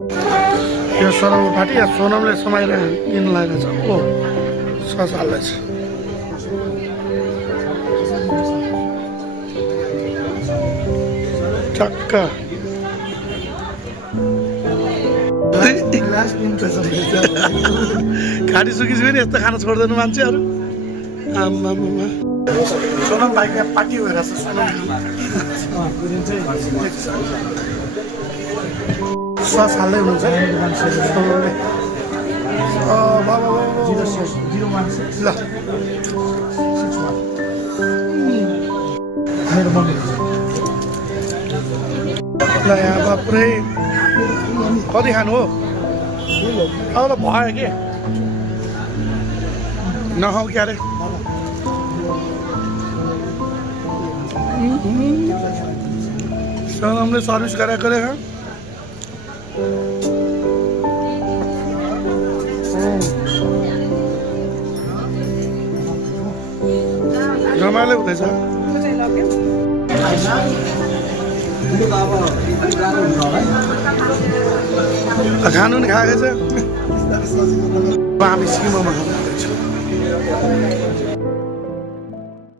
यो सोनमको पार्टी या सोनमले समाइले दिन लागेको छ ओ सस हाल्दैछ टक्क खाटी सुकिसक्यो नि यस्तो खाना छोड्दैन मान्छेहरू आम्मा सोनम भाइको पार्टी भएर छ सस हाल्दै हुनुहुन्छ सोनमले ल ल यहाँ अब पुरै कति खानु हो अब त भयो कि नखाऊ क्यारे सोनमले सर्भिस गरेको देखा रमाइलो हुँदैछ खानु नि खाएको छ हामी सिमामा खाँदैछौँ